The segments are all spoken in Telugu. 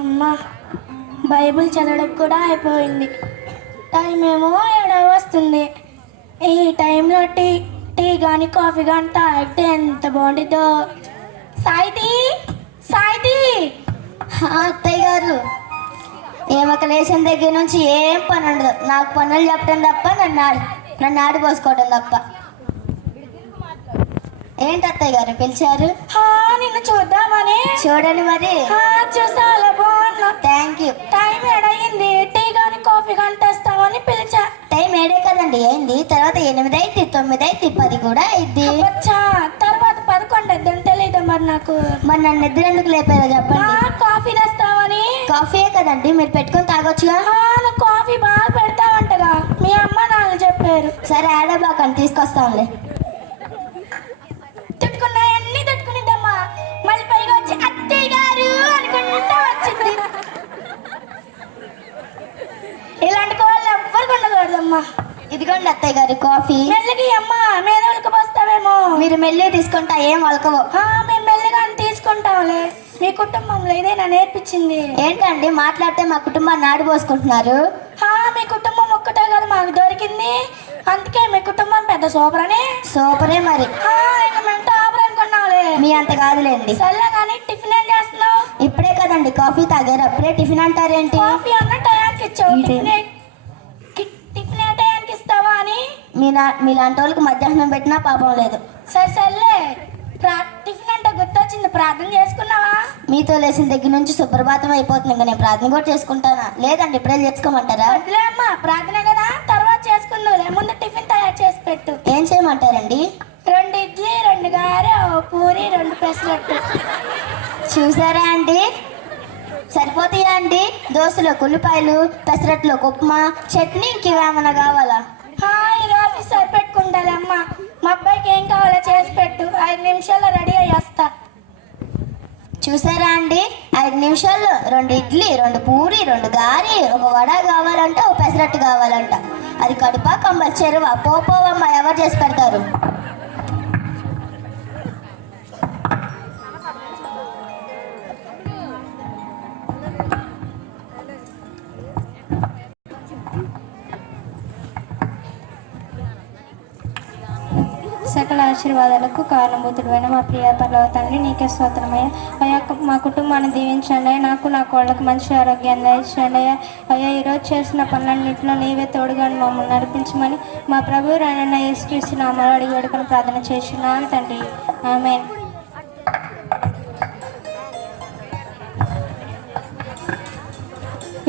అమ్మా బైబిల్ చదవడం కూడా అయిపోయింది. టైం ఏమో 7 వస్తుంది. ఈ టైంలో టీ టీ కానీ కాఫీ కానీ తాగితే ఎంత బాగుంటుందో. సాయితీ సాయితీ. అత్తయ్య గారు, ఏమక లేచిన దగ్గర నుంచి ఏం పని ఉండదు. నాకు పనులు చెప్పడం తప్ప నన్ను ఆడిపోసుకోవడం తప్ప. ఏంటి అత్తయ్య గారు పిలిచారు? నిన్ను చూద్దామని. చూడండి మరి. చూసాలా బాగున్నా. Thank you. టైం ఏడయింది, టీ కానీ కాఫీ కానీ తెస్తామని పిలిచా. టైం 7 కదండి అయింది. తర్వాత 8 అయితే 9 అయితే 10 కూడా అయింది. తర్వాత 11 అని తెలియదు మరి నాకు. మరి నన్ను నిద్ర ఎందుకు లేపారో చెప్పండి. కాఫీ తెస్తామని. కాఫీయే కదండి, మీరు పెట్టుకొని తాగొచ్చుగా. కాఫీ బాగా పెడతావంటగా మీ అమ్మ నాన్న చెప్పారు. సరే ఆడబాకండి, తీసుకొస్తాంలే. తిట్టుకున్నాయన్నీ తిట్టుకునిద్దమ్మా. మళ్ళీ పైగా వచ్చి అత్తయ్య గారు అనుకుంటా వచ్చింది. ఇలాంటి కోళ్ళు ఎవ్వరికి ఉండకూడదమ్మా. ఇదిగోండి అత్తయ్య గారు కాఫీ. మెల్లిగి అమ్మా మీద ఉలకపోస్తావేమో. మీరు మెల్లి తీసుకుంటా ఏం వలకవు. మేము మెల్లిగా తీసుకుంటాంలే. మీ కుటుంబంలో ఇదేనా నేర్పించింది? ఏంటండి మాట్లాడితే మా కుటుంబాన్ని ఆడిపోసుకుంటున్నారు? మీ కుటుంబం ఒక్కటే కదా మాకు దొరికింది, అందుకే మీ కుటుంబం పెద్ద సూపర్ అని. సూపరే మరి. మేము టాపర్ అనుకున్నాంలే. మీ అంత కాదులేండి. సర్లే కానీ టిఫిన్ ఏం చేస్తున్నావు? ఇప్పుడే కదండి కాఫీ తాగారు, అప్పుడే టిఫిన్ అంటారేంటి? కాఫీ అన్న టయానికి ఇచ్చావు, టిఫిన్ ఏ టయానికి ఇస్తావా అని. మీలాంటి వాళ్ళకి మధ్యాహ్నం పెట్టినా పాపం లేదు. సర్లే టిఫిన్ అంటే గుర్తొచ్చింది, ప్రార్థన చేసుకున్నావా? మీతో లేచిన దగ్గర నుంచి సుప్రభాతం అయిపోతుంది, ఇంకా నేను ప్రార్థన కూడా చేసుకుంటానా? లేదండి ఇప్పుడే చేసుకోమంటారా? వద్దులే అమ్మా, ప్రార్థన కదా తర్వాత చేసుకుందాంలే. ముందు టిఫిన్ తయారు చేసి పెట్టు. ఏం చేయమంటారండి? 2 ఇడ్లీ, 2 గారె, 1 పూరి, 2 పెసరట్టు. చూసారా అండి, సరిపోతాయా అండి? దోశలో ఉల్లిపాయలు, పెసరట్లో ఉప్మా, చట్నీ, ఇంకేమైనా కావాలా? ఈరోజు సరిపెట్టుకుంటాలే అమ్మా. మా అబ్బాయికి ఏం కావాలో చేసి పెట్టు, 5 నిమిషాల్లో రెడీ అయ్యేస్తా. చూసారా అండి, 5 నిమిషాల్లో 2 ఇడ్లీ, 2 పూరి, 2 గారి, 1 వడ కావాలంట, 1 పెసరట్టు కావాలంట. అది కడుపా కమ్మ చెరువా? పోవమ్మ, ఎవరు చేసి పెడతారు? సకల ఆశీర్వాదాలకు కారణభూతుడైన మా ప్రియ పర్లవ తండ్రి, నీకే స్తోత్రమయ్య. అయ్యా మా కుటుంబాన్ని దీవించండి. నాకు నా కోళ్ళకు మంచి ఆరోగ్యాన్ని దయచేయండి అయ్యా. అయ్యా ఈరోజు చేసిన పనులన్నింటిలో నీవే తోడుగా మమ్మల్ని నడిపించమని మా ప్రభు రాయన యేసుక్రీస్తు నామములో అడిగి వేడుకొని ప్రార్థన చేస్తున్నాను తండ్రి, ఆమేన్.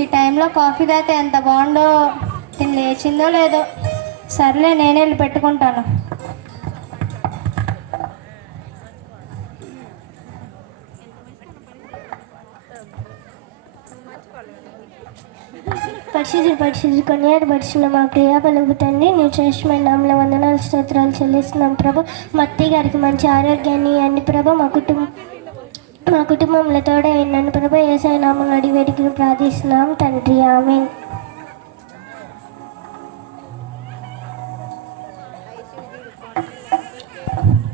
ఈ టైంలో కాఫీ తాగితే ఎంత బాగుండో. తిని లేచిందో లేదో. సర్లే నేనే వెళ్ళి పెట్టుకుంటాను. పరిశుద్ధి కొనియాడు పరిశున్న మా ప్రియ పలుకుతండి. నేను శ్రేష్టమైన నామల వందనాలు స్తోత్రాలు చెల్లిస్తున్నాం ప్రభు. మా అత్తయ్య గారికి మంచి ఆరోగ్యాన్ని అన్ని ప్రభు. మా కుటుంబంలో తోడే నన్ను ప్రభు యేసయ్య నామములో అడిగి వేడుకలు ప్రార్థిస్తున్నాం తండ్రి, ఆమేన్.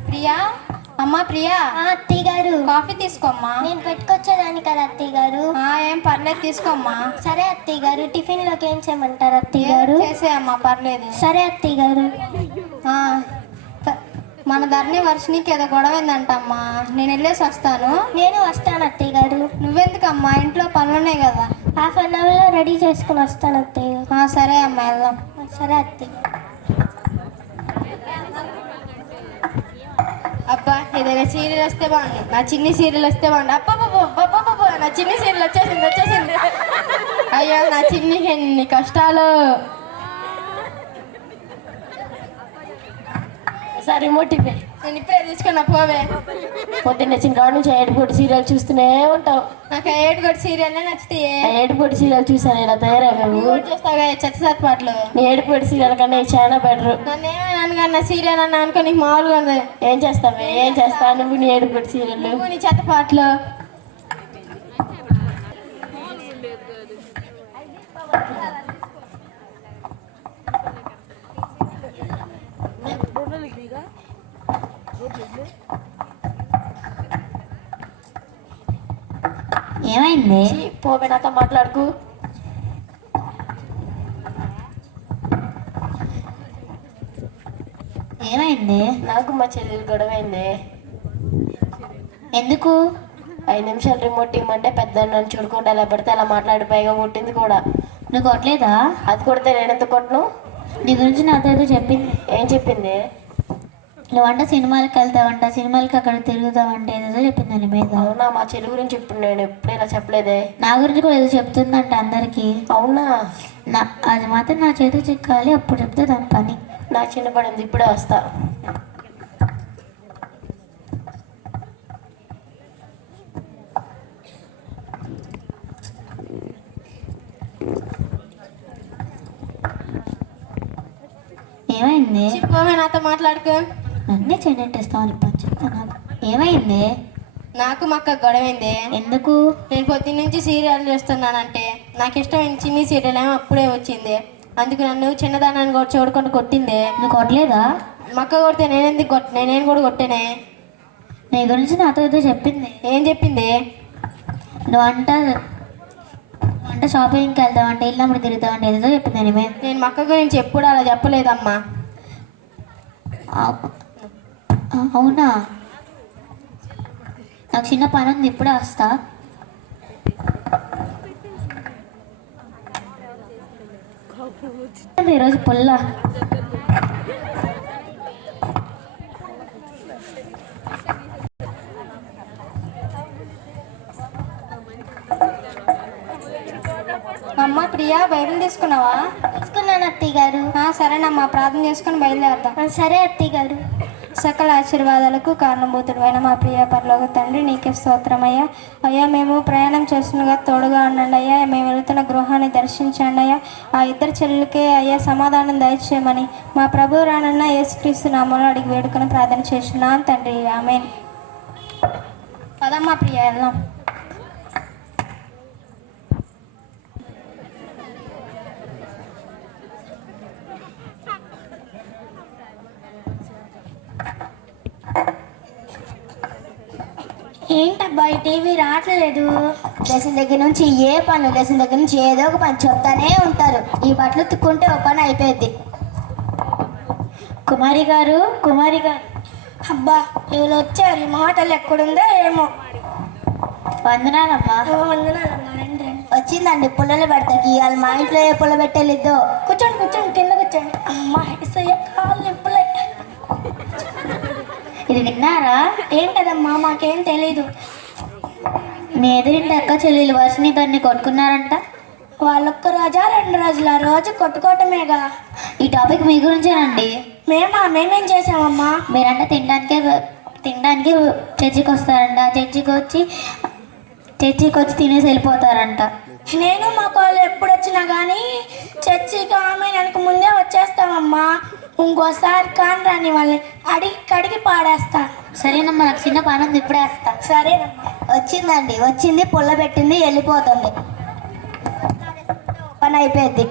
ప్రియా, అమ్మా ప్రియా. అత్తయ్య గారు కాఫీ తీసుకోమ్మా. నేను పెట్టుకొచ్చేదాన్ని కదా అత్తయ్య గారు. ఏం పర్లేదు తీసుకోమ్మా. సరే అత్తయ్య గారు. టిఫిన్ లోకి ఏం చేయమంటారు అత్తయ్య గారు? చేసేయమ్మా, పర్లేదు. సరే అత్తయ్య గారు. మన ధరణి వర్షనికి ఏదో గొడవైందంటమ్మా, నేను వెళ్ళేసి వస్తాను. నేను వస్తాను అత్తయ్య గారు. నువ్వెందుకమ్మా, ఇంట్లో పనులున్నాయి కదా. 1/2 అవర్లో రెడీ చేసుకుని వస్తాను అత్తయ్య. సరే అమ్మా, వెళ్దాం. సరే అత్తయ్య. అబ్బా ఏదైనా సీరియల్ వస్తే బాగుంది, నా చిన్ని సీరియల్ వస్తే బాగుంది. అబ్బా నా చిన్ని సీరియల్ వచ్చేసింది. అయ్యో నా చిన్నికి ఎన్ని కష్టాలు. సరే మోటివే, నేను ఇప్పుడే తీసుకున్నా పోవే. పొద్దున్న వచ్చిన కాడ నుంచి ఏడుపూడి సీరియల్ చూస్తూనే ఉంటావు. నాకు ఏడుగొడ్డు సీరియల్ నచ్చుతాయి. ఏడుపూడి సీరియల్ చూసాను ఇలా తయారయ్యావు. చూస్తావా చెత్త పాటలు? నీ ఏడుపూడి సీరియల్ కన్నా చాలా బెటర్. నన్ను ఏమైనా నా సీరియల్ అన్న అనుకో, నీకు మామూలుగా ఉంది. ఏం చేస్తావు నువ్వు నీ ఏడుపూడి సీరియల్, నీ చెత్త పాటలు. ఏమైంది? పోవే నాతో మాట్లాడుకు. ఏమైంది? నాకు మా చెల్లెలు గొడవైంది. ఎందుకు? 5 నిమిషాలు రిమోట్ ఇవ్వమంటే పెద్ద నన్ను చూడకుండా ఎలా పడితే అలా మాట్లాడి పైగా కొట్టింది కూడా. నువ్వు కొట్టలేదా? అది కొడితే నేనెంత కొట్టను? నీ గురించి నాతో ఏదో చెప్పింది. ఏం చెప్పింది? నువ్వంట సినిమాలకు వెళ్తావంట, సినిమాలకి అక్కడ తిరుగుతావంట, ఏదో చెప్పింది నీ మీద. అవునా? మా చెల్లి గురించి ఇప్పుడు నేను ఎప్పుడూ ఇలా చెప్పలేదే. నా గురించి కూడా ఏదో చెప్తుందంట అందరికి. అవునా? అది మాత్రం నా చేతి చిక్కాలి, అప్పుడు చెప్తే దాని పని. నాకు చిన్న పడింది, ఇప్పుడే వస్తా. ఏమైంది? పోవే నాతో మాట్లాడుకో. నన్నే చెన్నెట్టేస్తావు అని చెప్తాను. ఏమైంది? నాకు మా అక్క గొడవైంది. ఎందుకు? నేను పొద్దున్న నుంచి సీరియల్ చూస్తున్నానంటే నాకు ఇష్టమైన చిన్ని సీరియల్ ఏమో అప్పుడే వచ్చింది. అందుకు నన్ను చిన్నదానాన్ని కూడా చూడకుండా కొట్టింది. నువ్వు కొట్టలేదా? మా అక్క కొడితే నేను కూడా కొట్టేనే. నీ గురించి నాతో ఏదో చెప్పింది. ఏం చెప్పింది? నువ్వంట షాపింగ్కి వెళ్తావంటే, ఇల్లమ్మడి తిరుగుతావంటే ఏదో చెప్పింది నీ మీద. నేను మా అక్క గురించి ఎప్పుడు అలా చెప్పలేదమ్మా. అవునా? నాకు చిన్న పని ఉంది, ఇప్పుడే వస్తా. ఈరోజు పుల్ల అమ్మ ప్రియా, బైబిల్ తీసుకున్నావా? తీసుకున్నాను అత్తయ్య గారు. సరేనమ్మా, ప్రార్థన చేసుకుని బయలుదేరతాం. సరే అత్తయ్య గారు. సకల ఆశీర్వాదాలకు కారణభూతుడైన మా ప్రియ పరలోక తండ్రి, నీకే స్తోత్రమయ్యా. అయ్యా, మేము ప్రయాణం చేస్తుండగా తోడుగా ఉండండి అయ్యా. మేము వెళుతున్న గృహాన్ని దర్శించండి అయ్యా. ఆ ఇద్దరు చెల్లెలకే అయ్యా సమాధానం దయచేయమని మా ప్రభు రానున్న యేసుక్రీస్తు నామములో అడిగి వేడుకొని ప్రార్థన చేస్తున్నాం తండ్రి. ఆమేన్. పదమ్మా ప్రియ, వెళ్దాం. ఏంటబ్బా ఈ టీవీ రావట్లేదు? లెసన్ దగ్గర నుంచి లెసన్ దగ్గర నుంచి ఏదో ఒక పని చెప్తానే ఉంటారు. ఈ బట్టలు ఉతుక్కుంటే ఒక పని అయిపోయింది. కుమారి గారు. అబ్బా వీళ్ళు వచ్చారు, ఈ మాటలు ఎక్కడుందో ఏమో. వందనాలమ్మా. వందనాలమ్మా. రండి. వచ్చిందండి, పుల్లలు పెడతాకి. ఇవాళ మా ఇంట్లో ఏ పుల్ల పెట్టలేదో. కూర్చోండి కింద కూర్చోండి. అమ్మా ఇసయ్య కాళ్ళు నిప్పులే. ఇది విన్నారా? ఏంటదమ్మా? మాకేం తెలీదు. మీ ఎదురింటి అక్క చెల్లెలు వర్షిని దాన్ని కొట్టుకున్నారంట. వాళ్ళొక్క రోజా 2 రోజుల రోజు కొట్టుకోవటమేగా. ఈ టాపిక్ మీ గురించేనండి. మేమేం చేసామమ్మా? మీరంటే తినడానికి చర్చికి వస్తారంట. చర్చికి వచ్చి తినేసి వెళ్ళిపోతారంట. నేను మా వాళ్ళు ఎప్పుడు వచ్చినా కానీ చర్చికి ఆమె వెనక ముందే వచ్చేస్తామమ్మా. ఇంకోసారి కాని రాని వాళ్ళని కడిగి పాడేస్తా. సరేనమ్మా, నాకు చిన్న పని ఉంది, ఇప్పుడే వస్తా. సరేనమ్మా. వచ్చింది పుల్ల పెట్టింది, వెళ్ళిపోతుంది. పని అయిపోయింది.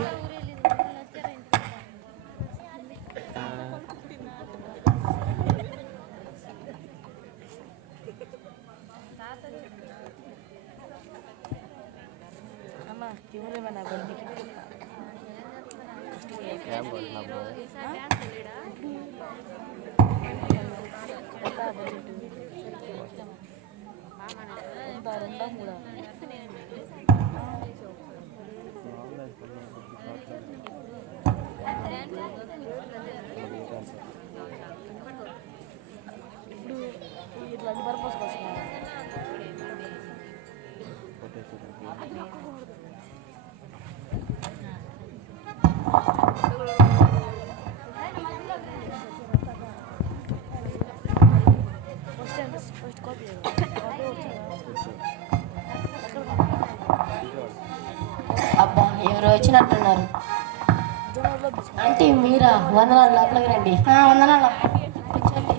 అబ్బా ఎవరు వచ్చినట్టున్నారు. అంటే మీరా? వందనాలు, లోపలికి రండి. వందనాలు. కూర్చోండి.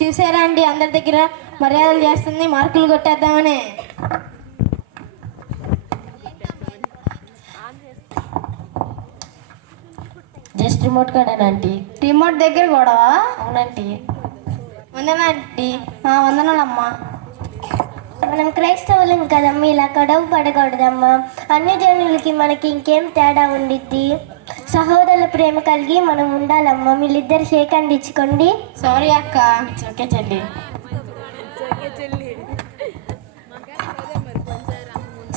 చూసారా అండి, అందరి దగ్గర మర్యాదలు చేస్తుంది, మార్కులు కొట్టేద్దామని. రిమోట్ కాడేనంటీ. రిమోట్ దగ్గర గొడవ? అవునంటీ. వందనాంటీ. వందనాలమ్మా. మనం క్రైస్తవులం కదమ్మా, ఇలా గొడవ పడకూడదమ్మా. అన్ని జనులకి మనకి ఇంకేం తేడా ఉండిద్ది. సహోదరుల ప్రేమ కలిగి మనం ఉండాలమ్మా. వీళ్ళిద్దరు షేక్ హ్యాండ్ ఇచ్చుకోండి. సారీ అక్క. ఓకే చెల్లి.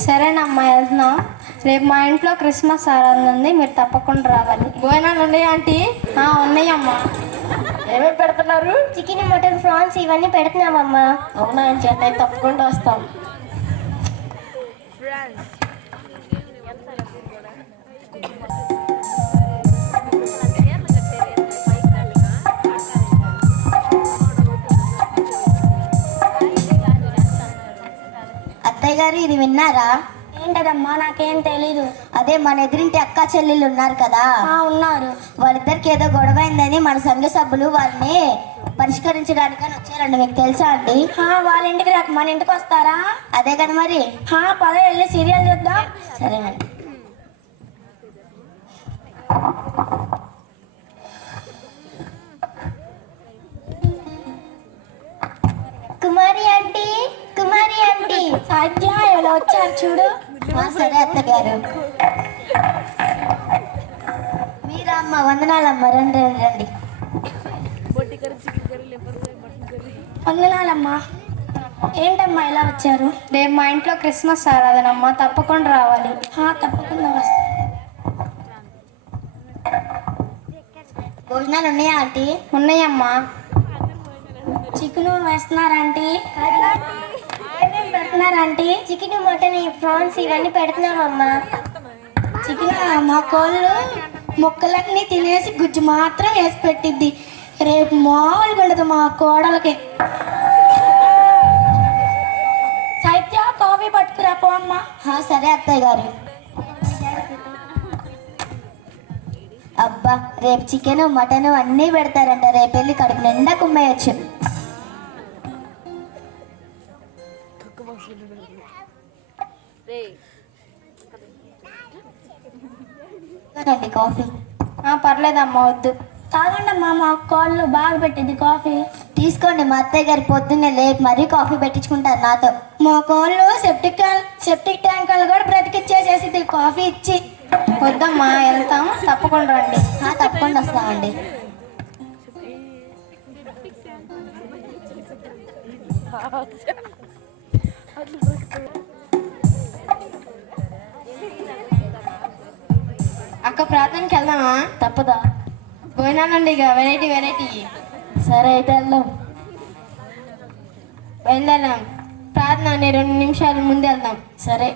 సరేనమ్మా, వెళ్తున్నాం. రేపు మా ఇంట్లో క్రిస్మస్ ఆరాధన ఉంది, మీరు తప్పకుండా రావాలి. భోజనాలు ఉన్నాయా ఆంటీ? ఉన్నాయమ్మా. ఏమేమి పెడుతున్నారు? చికెన్, మటన్, ప్రాన్స్ ఇవన్నీ పెడుతున్నామమ్మా. అవునా ఆంటీ, అంటే తప్పకుండా వస్తాం. అత్తయ్య గారు, ఇది విన్నారా? ఏంటదమ్మా? నాకేం తెలీదు. అదే మన ఎదురింటి అక్క చెల్లెళ్ళు ఉన్నారు కదా, ఉన్నారు. వాళ్ళిద్దరికి ఏదో గొడవ అయిందని మన సంఘ సభ్యులు వారిని పరిష్కరించడానికని వచ్చారండి. మీకు తెలుసా అండి? వాళ్ళ ఇంటికి రాక మన ఇంటికి వస్తారా? అదే కదా మరి. పద వెళ్ళి సీరియల్ చూద్దాం. సరేనండి. కుమారి ఆంటీ, కుమారి ఆంటీ. సాధ్య ఎలా వచ్చారు చూడు. సరే అత్తగారు. మీరమ్మ, వందనాలమ్మ. రండి రండి. వందనాలమ్మా. ఏంటమ్మా ఇలా వచ్చారు? రేపు మా ఇంట్లో క్రిస్మస్ ఆరాధన అమ్మా, తప్పకుండా రావాలి. తప్పకుండా వస్తా. భోజనాలు ఉన్నాయా ఆంటీ? ఉన్నాయమ్మా. చికెన్ వేస్తున్నారంటీ? ఏమేమి పెడుతున్నారంటీ? చికెన్, మటన్, ప్రాన్స్ ఇవన్నీ పెడుతున్నామమ్మా. చికెన్ మా కోళ్ళు ముక్కలన్నీ తినేసి గుజ్జు మాత్రం వేసి పెట్టిద్ది. రేపు మామూలుగా ఉండదు మా కోడలకి. సాహిత్య, కాఫీ పట్టుకురా పో అమ్మా. సరే అత్తయ్య గారు. అబ్బా, రేపు చికెన్, మటన్ అన్నీ పెడతారంట. రేపు వెళ్ళి కడుపు నిండా కుమ్మేయచ్చు. కాఫీ పర్లేదమ్మా, వద్దు. తాగండి అమ్మా, మా కోళ్ళు బాగా పెట్టింది కాఫీ. తీసుకోండి. మా అత్తయ్య గారి పొద్దున్నే లేపు మరీ కాఫీ పెట్టించుకుంటారు నాతో. మా కోళ్ళు సెప్టిక్ ట్యాంకులు కూడా బ్రతికిచ్చేసేసి కాఫీ ఇచ్చి. వద్దమ్మా, వెళ్తాం. తప్పకుండా రండి. తప్పకుండా వస్తామండి. అక్క, ప్రార్థనకి వెళ్దామా? తప్పదా? భోజనాలండి, ఇక వెరైటీ వెరైటీ. సరే అయితే వెళ్దాం. వెళ్దాం. ప్రార్థన 2 నిమిషాలు ముందు వెళ్దాం. సరే.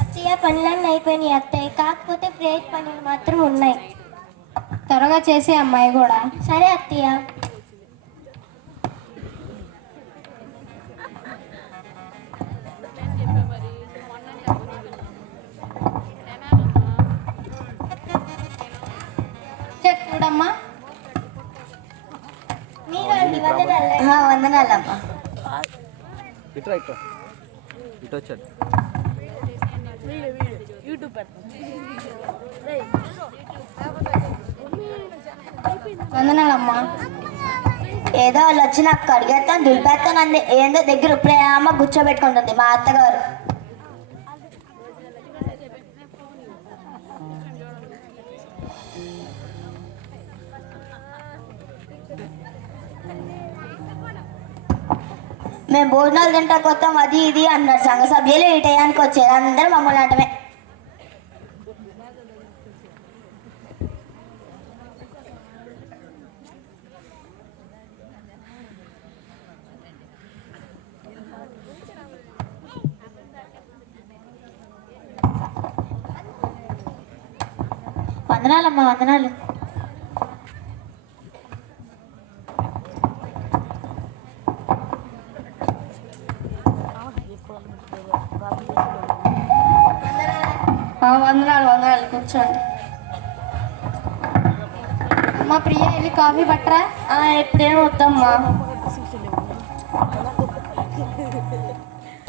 అత్తయ్య, పనులన్నీ అయిపోయినాయి అత్తయ్య. కాకపోతే ప్రేయర్ పనులు మాత్రం ఉన్నాయి. త్వరగా చేసే అమ్మాయి కూడా. సరే అత్తయ్య. చూడమ్మా. మీరు అండి, వందనాలు. వందనాలమ్మా. ఇటు వచ్చాడు. వందనాలమ్మా. ఏదో వాళ్ళు వచ్చి నాకు అడిగేస్తాను, దులిపేస్తాను అంది. ఏందో దగ్గర ప్రేమ కూర్చోబెట్టుకుంటుంది మా అత్తగారు. మేము భోజనాలు తింటాకు వస్తాం, అది ఇది అన్నారు సంఘ సభ్యులు. ఈ టయానికి వచ్చేది అందరూ మమ్మల్ని అంటమే. వందనాలమ్మా, వందనాలు. వందనాలు. కూర్చోండి. అమ్మా ప్రియ, వెళ్ళి కాఫీ పట్టరా? ఎప్పుడేం వద్దమ్మా.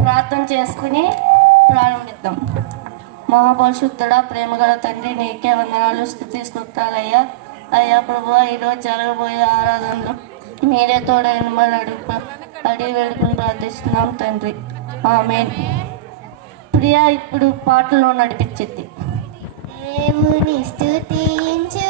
ప్రార్థన చేసుకుని ప్రారంభిద్దాం. మహాపరిశుద్ధుడా, ప్రేమగల తండ్రి, నీకే వందనాలు, స్తుతి స్తోత్రాలయ్యా. అయ్యా ప్రభువా, ఈరోజు జరగబోయే ఆరాధనలో మీరే తోడైనమని అడిగి వేడుకుని ప్రార్థిస్తున్నాం తండ్రి. ఆమేన్. ప్రియా ఇప్పుడు పాటలో నడిపించింది. దేవుని స్తుతించు